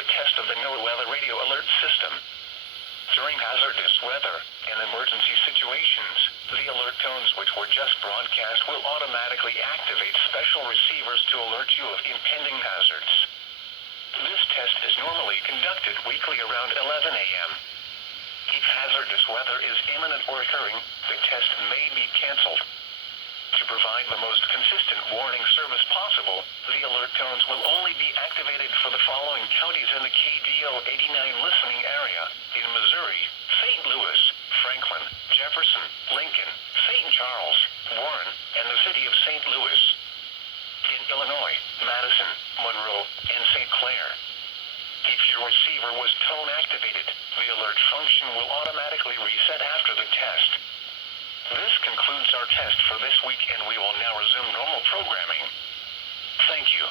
a test of the NOAA Weather Radio Alert System. During hazardous weather and emergency situations, the alert tones which were just broadcast will automatically activate special receivers to alert you of impending hazards. This test is normally conducted weekly around 11 a.m. If hazardous weather is imminent or occurring, the test may be canceled. To provide the most consistent warning service possible, the alert tones will only be activated for the following counties in the KDO 89 listening area: in Missouri, St. Louis, Franklin, Jefferson, Lincoln, St. Charles, Warren, and the city of St. Louis. In Illinois, Madison, Monroe, and St. Clair. If your receiver was tone activated, the alert function will automatically reset after the test. This concludes our test for this week, and we will now resume normal programming. Thank you.